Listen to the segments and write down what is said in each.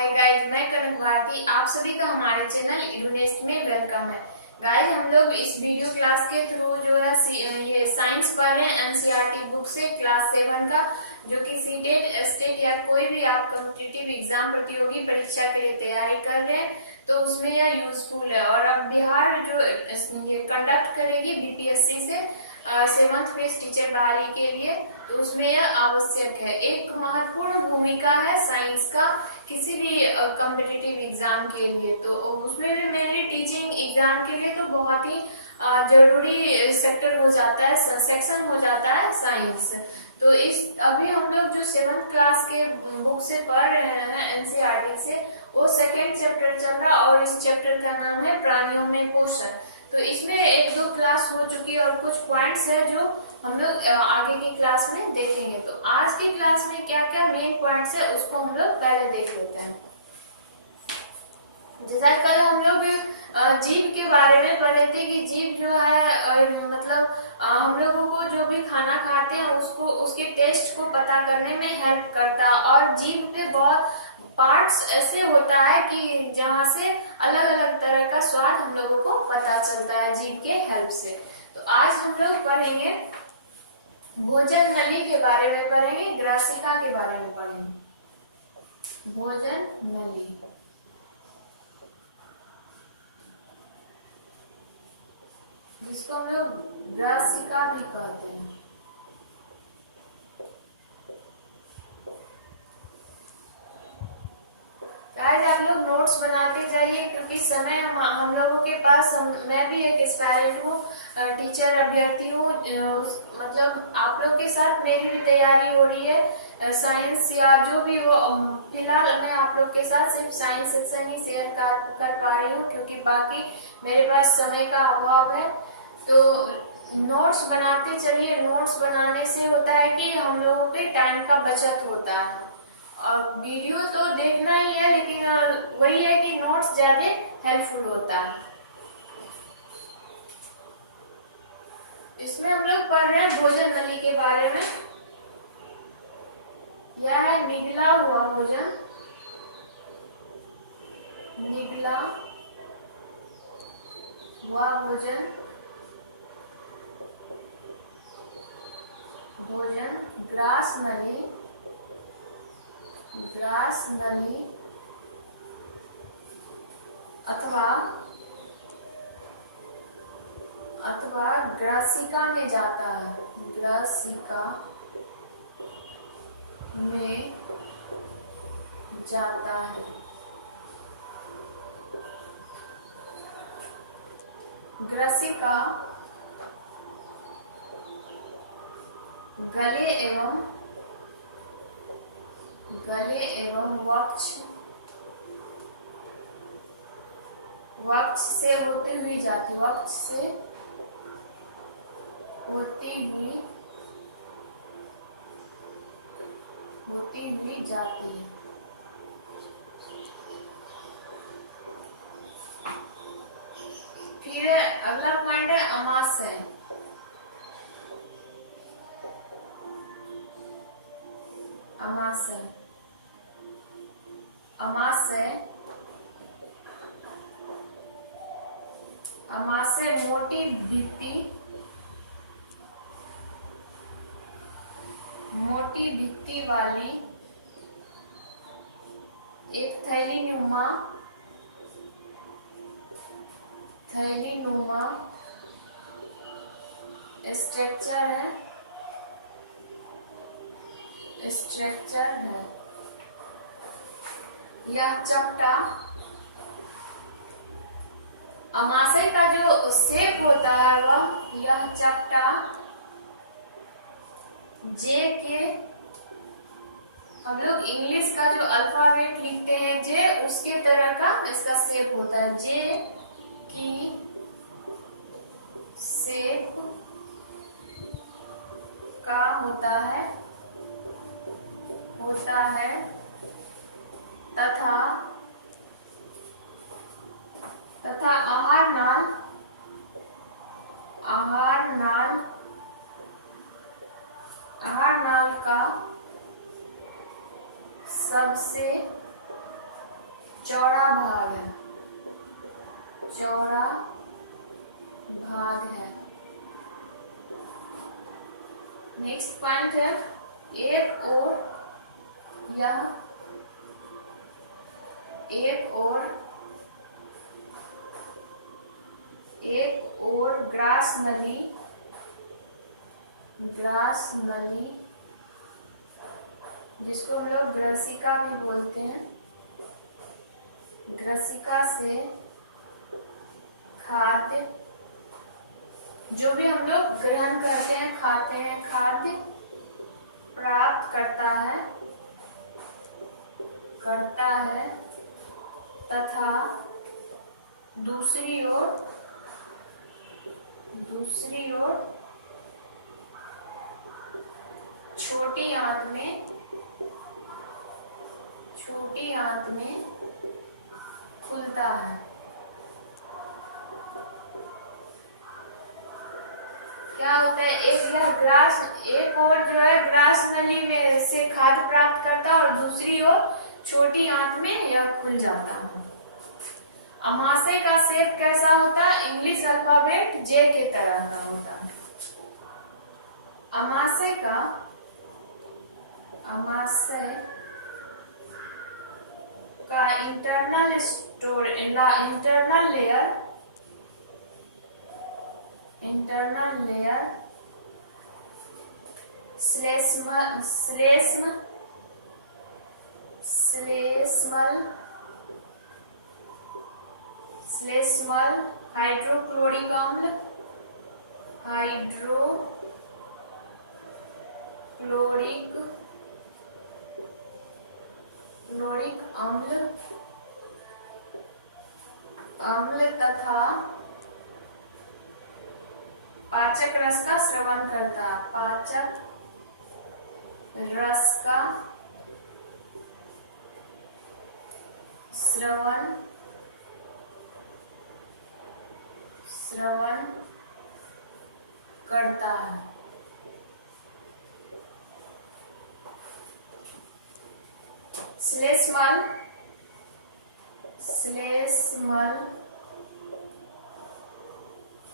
Hi guys, मैं कनक भारती। आप सभी का हमारे चैनल इडुनेस्ट में वेलकम है। गाइस, हम लोग इस वीडियो क्लास के थ्रू जो है ये साइंस पढ़ रहे हैं एनसीईआरटी बुक से क्लास 7 का, जो कि सीटेट स्टेट या कोई भी आप कॉम्पिटिटिव एग्जाम प्रतियोगी परीक्षा के लिए तैयारी कर रहे हैं तो उसमें यह यूजफुल है। और अब बिहार जो ये कंडक्ट करेगी बीपीएससी से 7th फेज टीचर बहाली के लिए, तो उसमें यह आवश्यक है। एक महत्वपूर्ण भूमिका है साइंस का किसी भी कॉम्पिटिटिव एग्जाम के लिए, तो उसमें भी मेनली टीचिंग एग्जाम के लिए तो बहुत ही जरूरी सेक्टर हो जाता है, सेक्शन हो जाता है साइंस। तो इस अभी हम लोग जो 7th क्लास के बुक से पढ़ रहे हैं एनसीईआरटी से, वो सेकेंड चैप्टर चल रहा है और इस चैप्टर का नाम है प्राणियों में पोषण। तो इसमें 1-2 क्लास हो चुकी है और कुछ पॉइंट्स है जो हम लोग आगे की क्लास में देखेंगे। तो आज की क्लास में क्या क्या मेन पॉइंट्स है उसको हम लोग पहले देख लेते हैं। जैसा कल हम लोग जीभ के बारे में पढ़े थे कि जीभ जो है मतलब हम लोगों को जो भी खाना खाते हैं उसको उसके टेस्ट को पता करने में हेल्प करता है। और जीभ पे बहुत पार्ट्स ऐसे होता है कि जहाँ से अलग अलग तरह का स्वाद हम लोगों को पता चलता है जीभ के हेल्प से। तो आज हम लोग पढ़ेंगे भोजन नली के बारे में, पढ़ेंगे ग्रासिका के बारे में पढ़ेंगे। भोजन नली जिसको हम लोग ग्रासिका भी कहते हैं। गाइस, आप लोग नोट्स बनाते जाइए क्योंकि समय हम लोगों के पास मैं भी एक एस्पायरेंट हूँ, टीचर अभ्यर्थी हूँ, मतलब आप लोग के साथ मेरी भी तैयारी हो रही है साइंस या जो भी हो। फिलहाल मैं आप लोग के साथ सिर्फ साइंस सेक्शन ही शेयर कर पा रही हूँ क्योंकि बाकी मेरे पास समय का अभाव है। तो नोट्स बनाते चलिए। नोट्स बनाने से होता है कि हम लोगों के टाइम का बचत होता है। वीडियो तो देखना ही है लेकिन वही है कि नोट्स ज्यादा हेल्पफुल होता है। इसमें हम लोग पढ़ रहे हैं भोजन नली के बारे में। यह है निगला हुआ भोजन, निगला हुआ भोजन, भोजन ग्रास नली, ग्रास नली अथवा ग्रासिका में जाता है, ग्रासिका में जाता है। ग्रासिका गले एवं वक्ष से होती हुई जाती है, वक्ष से होती हुई जाती है। फिर अगला पॉइंट है अमाशय। अमाशय अमाशय अमाशय मोटी भित्ति वाली एक थैली नुमा स्ट्रक्चर है। यह चपटा अमाशय का जो शेप होता है वह यह चपटा जे के, हम लोग इंग्लिश का जो अल्फाबेट लिखते हैं जे, उसके तरह का इसका शेप होता है। जे की शेप का होता है तथा आहार नाल का सबसे चौड़ा भाग है, चौड़ा भाग है। नेक्स्ट पॉइंट है एक और यह एक और ग्रास नली जिसको हम लोग ग्रसिका भी बोलते हैं, ग्रसिका से खाद्य जो भी हम लोग ग्रहण करते हैं, खाते हैं, खाद्य प्राप्त करता है तथा दूसरी ओर छोटी आंत में खुलता है। क्या होता है, एक और जो है ग्रास नली में से खाद्य प्राप्त करता है और दूसरी ओर छोटी आंत में यह खुल जाता है। अमाशय का शेप कैसा होता है? इंग्लिश अल्फाबेट जे के तरह का होता है। अमाशय का इंटरनल लेयर श्लेष्मल हाइड्रोक्लोरिक अम्ल तथा पाचक रस का स्रवण करता है। पाचक रस का स्रवण करता है। श्लेष्मल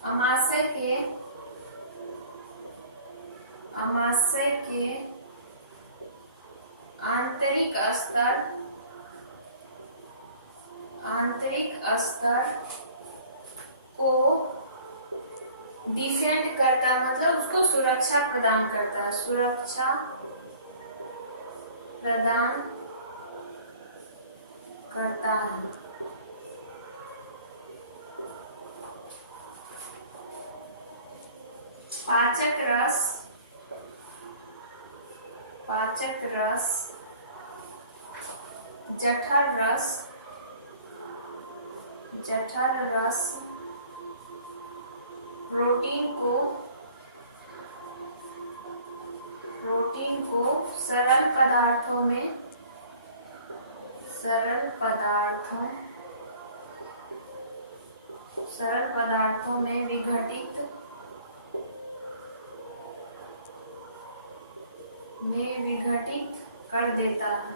अमाशय के आंतरिक स्तर को डिफेंड करता है, मतलब उसको सुरक्षा प्रदान करता है, सुरक्षा प्रदान करता है। पाचक रस जठर रस प्रोटीन को सरल पदार्थों में विघटित कर देता है।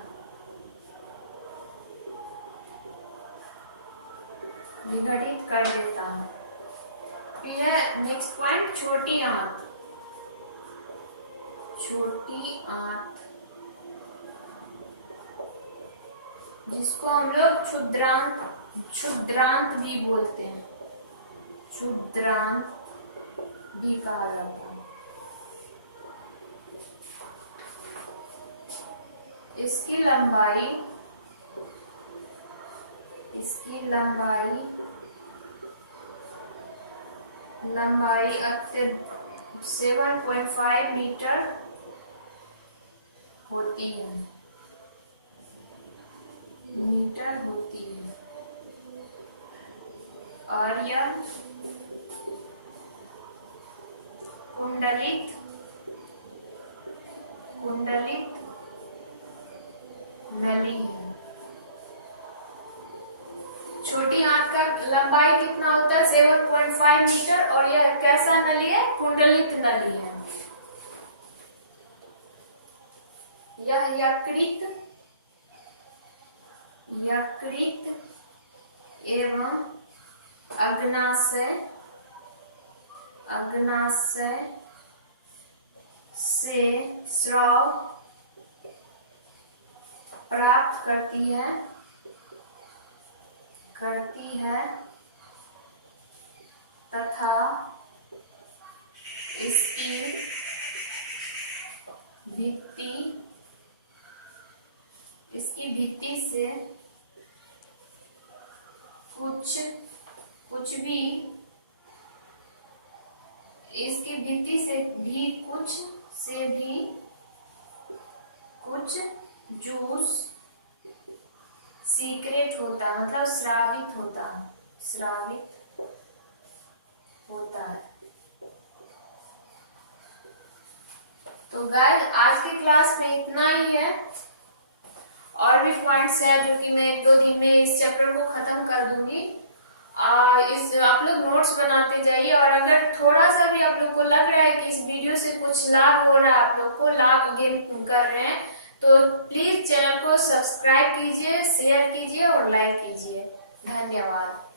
फिर है नेक्स्ट पॉइंट छोटी आंत जिसको हम लोग क्षुद्रांत भी बोलते हैं, क्षुद्रांत भी कहा जाता है। इसकी लंबाई अब से 7.5 मीटर होती है। और यह कुंडलित नली है। छोटी आंत का लंबाई कितना होता है? 7.5 मीटर। और यह कैसा नली है? कुंडलित नली है। यह यकृत एवं अग्नाशय से स्राव प्राप्त करती है तथा इसकी भित्ति से कुछ जूस सीक्रेट होता है, मतलब स्रावित होता है। तो गाइस आज की क्लास में इतना ही है। और भी पॉइंट्स है जो कि मैं 1-2 दिन में इस चैप्टर को खत्म कर दूंगी। आप लोग नोट्स बनाते जाइए, और अगर थोड़ा सा भी आप लोग को लग रहा है कि इस वीडियो से कुछ लाभ हो रहा है, आप लोग को लाभ गेन कर रहे हैं, तो प्लीज चैनल को सब्सक्राइब कीजिए, शेयर कीजिए और लाइक कीजिए। धन्यवाद।